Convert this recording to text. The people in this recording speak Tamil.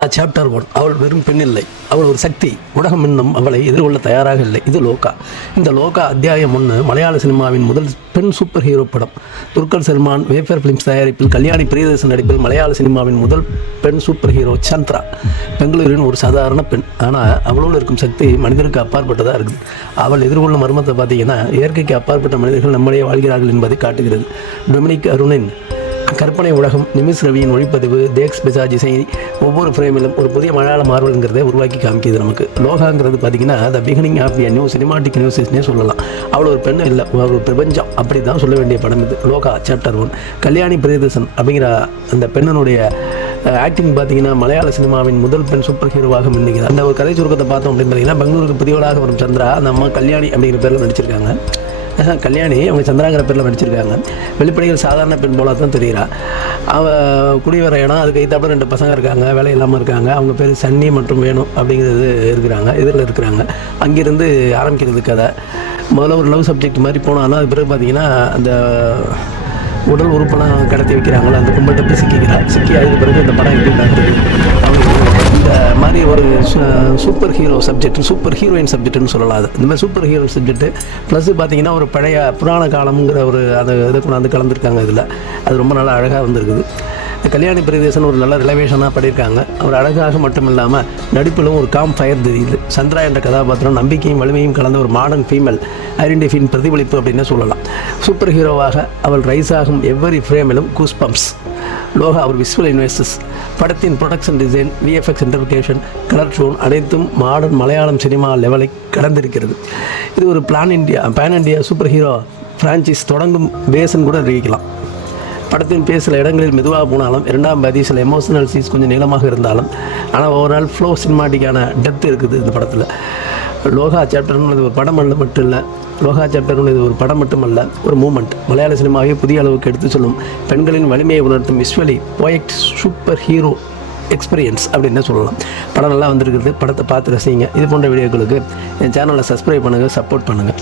சாப்டர் 1. அவள் வெறும் பெண் இல்லை, அவள் ஒரு சக்தி. உலகம் இன்னும் அவளை எதிர்கொள்ள தயாராக இல்லை. இது லோகா. இந்த லோகா அத்தியாயம் 1 மலையாள சினிமாவின் முதல் பெண் சூப்பர் ஹீரோ படம். துர்கர் சல்மான் வேஃபர் ஃபிலிம்ஸ் தயாரிப்பில் கல்யாணி பிரியதர்சன் நடிப்பில் மலையாள சினிமாவின் முதல் பெண் சூப்பர் ஹீரோ சந்திரா. பெங்களூரின் ஒரு சாதாரண பெண், ஆனால் அவளோடு இருக்கும் சக்தி மனிதனுக்கு அப்பாற்பட்டதாக இருக்குது. அவள் எதிர்கொள்ளும் மர்மத்தை பார்த்தீங்கன்னா, இயற்கைக்கு அப்பாற்பட்ட மனிதர்கள் நம்முடைய வாழ்கிறார்கள் என்பதை காட்டுகிறது. டொமினிக் அருணின் கற்பனை உலகம், நிமிஷ் ரவியின் ஒளிப்பதிவு, தேக்ஸ் பெசாஜ் இசை, ஒவ்வொரு ஃப்ரேமிலும் ஒரு புதிய மலையாள மார்வல்ங்கிறத உருவாக்கி காமிக்கிது நமக்கு. லோகாங்கிறது பார்த்தீங்கன்னா the beginning of a new cinematic நியூஸ்னே சொல்லலாம். அவ்வளோ ஒரு பெண் இல்லை, ஒரு பிரபஞ்சம் அப்படி தான் சொல்ல வேண்டிய படம் இது. லோகா சாப்டர் 1. கல்யாணி பிரியதர்சன் அப்படிங்கிற அந்த பெண்ணனுடைய ஆக்டிங் பார்த்தீங்கன்னா மலையாள சினிமாவின் முதல் பெண் சூப்பர் ஹீரோவாக மின்னுகிறது. அந்த ஒரு கதை சுருக்கத்தை பார்த்தோம் அப்படின்னு பார்த்தீங்கன்னா, பெங்களூருக்கு புதியவளாக வரும் சந்திரா அந்த அம்மா கல்யாணி அப்படிங்கிற பேரில் நடிச்சிருக்காங்க. கல்யாணி அவங்க சந்திராங்கிற பேரில் நடிச்சிருக்காங்க. வெளிப்படையில் சாதாரண பெண் போல தான் தெரிகிறா. அவள் குடிவர இடம், அதுக்கு எய்தாப்புல 2 பசங்க இருக்காங்க, வேலை இல்லாமல் இருக்காங்க. அவங்க பேர் சன்னி மற்றும் வேணும் அப்படிங்கிறது இருக்கிறாங்க, இதில் இருக்கிறாங்க. அங்கேருந்து ஆரம்பிக்கிறது கதை. முதல்ல ஒரு லவ் சப்ஜெக்ட் மாதிரி போனாலும் அது பிறகு பார்த்தீங்கன்னா அந்த உடல் உறுப்பெல்லாம் கடத்தி வைக்கிறாங்களோ அந்த கும்பல்கிட்ட போய் சிக்கி அதுக்கு பிறகு இந்த படம் எப்படி நடக்குது. இந்த மாதிரி ஒரு super hero subject, super heroine சப்ஜெக்ட்னு சொல்லலாம். அது இந்த மாதிரி சூப்பர் ஹீரோ சப்ஜெக்ட்டு ப்ளஸ் பார்த்தீங்கன்னா ஒரு பழைய புராண காலம்ங்கிற ஒரு அதை இதை கொண்டாந்து கலந்துருக்காங்க இதில். அது ரொம்ப நல்லா அழகாக வந்திருக்குது. இந்த கல்யாணி பிரியதர்சன் ஒரு நல்ல ரிலவேஷனாக பண்ணியிருக்காங்க. அவர் அழகாக மட்டும் இல்லாமல் நடிப்பிலும் ஒரு காம் ஃபயர் தெரியுது. சந்திரா என்ற கதாபாத்திரம் நம்பிக்கையும் வலிமையும் கலந்த ஒரு மாடர்ன் ஃபீமேல் ஐடென்டிஃபியின் பிரதிபலிப்பு அப்படின்னு சொல்லலாம். சூப்பர் ஹீரோவாக அவள் ரைஸ் ஆகும் எவ்வரி ஃப்ரேமிலும் கூஸ் பம்ப்ஸ். லோகா அவர் விஷுவல் இன்வெஸ்டர்ஸ். படத்தின் production design, VFX interpretation, colour tone அனைத்தும் மாடர்ன் மலையாளம் சினிமா லெவலை கடந்திருக்கிறது. இது ஒரு pan India super hero franchise தொடங்கும் பேஸ்ன்னு கூட அறிவிக்கலாம். படத்தின் சில இடங்களில் மெதுவாக போனாலும், 2ஆம் பாதி சில எமோஷனல் சீன்ஸ் கொஞ்சம் நீளமாக இருந்தாலும், ஆனால் ஓவரால் ஃப்ளோ சினிமாட்டிக்கான டெப்த் இருக்குது இந்த படத்தில். லோகா சாப்டர்னு இது ஒரு படம் மட்டும் இல்லை, லோகா சாப்டர்னு இது ஒரு படம் மட்டுமல்ல, ஒரு மூமெண்ட். மலையாள சினிமாவை புதிய அளவுக்கு எடுத்து சொல்லும், பெண்களின் வலிமையை உணர்த்தும் visually poet super hero experience அப்படின்னு சொல்லலாம். படம் நல்லா வந்திருக்குது. படத்தை பார்த்து ரசிங்க. இது போன்ற வீடியோக்களுக்கு என் சேனலை சப்ஸ்கிரைப் பண்ணுங்கள், சப்போர்ட் பண்ணுங்கள்.